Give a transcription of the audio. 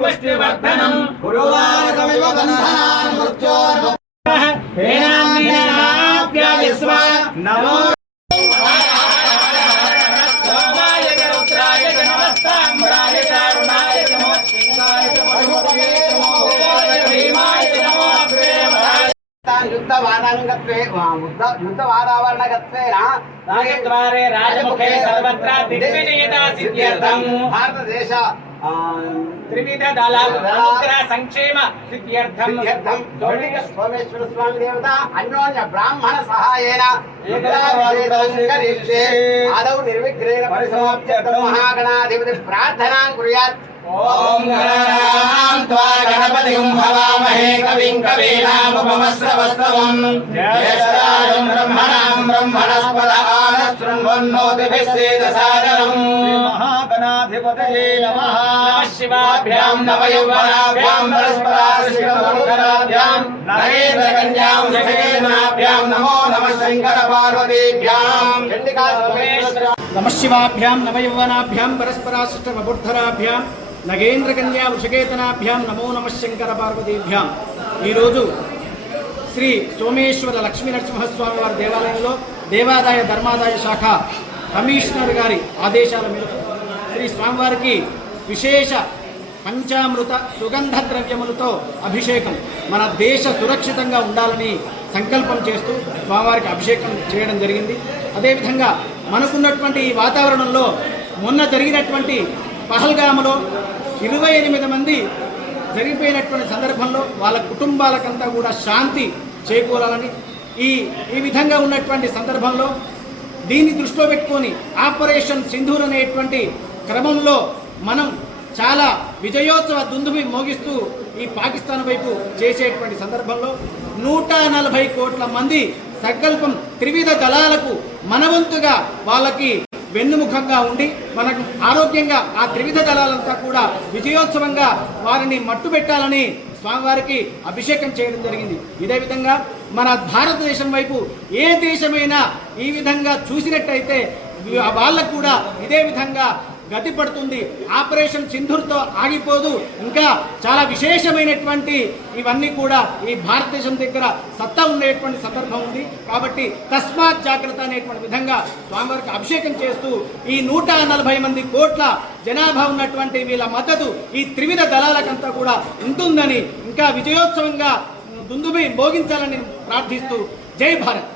पुष्टिवर्धनं गुरुवारकमिव बन्धनान् मृत्योर्मुक्त्याप्यायस्व नमो युद्धवादावरणगत्वेन राजमुखे सर्वत्र दिग्विजयता सिद्ध्यर्थं भारतदेश त्रिविध दलाल संक्षेम सिद्ध्यर्थं सोमेश्वर स्वामी देवता अन्योन्य ब्राह्मण सहायेन आदौ निर्विघ्नेन परिसमाप्त्यर्थं महागणाधिपति प्रार्थनां कुर्यात्। ओम गणानां त्वा गणपतिं हवामहे कविं कवीनामुपमश्रवस्तवं ज्येष्ठराजं ब्रह्मणां ब्रह्मणस्पद आनशृण्वन्नोतिभिस्सेदसादरं महागणाधिपतये नमः। नमः शिवाभ्यां नवयौवनाभ्यां परस्पराश्रितमङ्गलाभ्यां नरेन्द्रकन्यां जगन्नाभ्यां नमो नमः शंकर पार्वतीभ्यां नमः शिवाभ्यां नवयौवनाभ्यां परस्पराश्रितमबुद्धराभ्यां नगेंद्र कन्या वृषकेतनाभ्यां नमो नमः शंकर पार्वतीभ्यां। श्री सोमेश्वर लक्ष्मी नरसिंहस्वामी वाరి దేవాలయంలో దేవాదాయ ధర్మాదాయ శాఖ కమిషనర్ గారి ఆదేశాల మేరకు శ్రీ స్వామివారికి విశేష పంచామృత సుగంధ ద్రవ్యములతో అభిషేకం మన దేశ సురక్షితంగా ఉండాలని సంకల్పం చేస్తూ స్వామివారికి అభిషేకం చేయడం జరిగింది। అదేవిధంగా మనకున్నటువంటి ఈ వాతావరణంలో మొన్న జరిగినటువంటి పహల్గాములో 28 మంది జరిగిపోయినటువంటి సందర్భంలో వాళ్ళ కుటుంబాలకంతా కూడా శాంతి చేకూరాలని ఈ విధంగా ఉన్నటువంటి సందర్భంలో దీన్ని దృష్టిలో పెట్టుకొని ఆపరేషన్ సింధూర్ అనేటువంటి క్రమంలో మనం చాలా విజయోత్సవ దుందుబి మోగిస్తూ ఈ పాకిస్తాన్ వైపు చేసేటువంటి సందర్భంలో 140 కోట్ల మంది సంకల్పం త్రివిధ దళాలకు మనవంతుగా వాళ్ళకి వెన్నుముఖంగా ఉండి మనకు ఆరోగ్యంగా ఆ త్రివిధ దళాలంతా కూడా విజయోత్సవంగా వారిని మట్టుబెట్టాలని స్వామివారికి అభిషేకం చేయడం జరిగింది। ఇదే విధంగా మన భారతదేశం వైపు ఏ దేశమైనా ఈ విధంగా చూసినట్టయితే వాళ్ళకు కూడా ఇదే విధంగా గతి పడుతుంది। ఆపరేషన్ సింధూర్తో ఆగిపోదు, ఇంకా చాలా విశేషమైనటువంటి ఇవన్నీ కూడా ఈ భారతదేశం దగ్గర సత్తా ఉండేటువంటి సందర్భం ఉంది। కాబట్టి తస్మాత్ జాగ్రత్త అనేటువంటి విధంగా స్వామివారికి అభిషేకం చేస్తూ ఈ 140 మంది కోట్ల జనాభా ఉన్నటువంటి వీళ్ళ మద్దతు ఈ త్రివిధ దళాలకంతా కూడా ఉంటుందని ఇంకా విజయోత్సవంగా దుందుబి మోగించాలని ప్రార్థిస్తూ జై భారత్।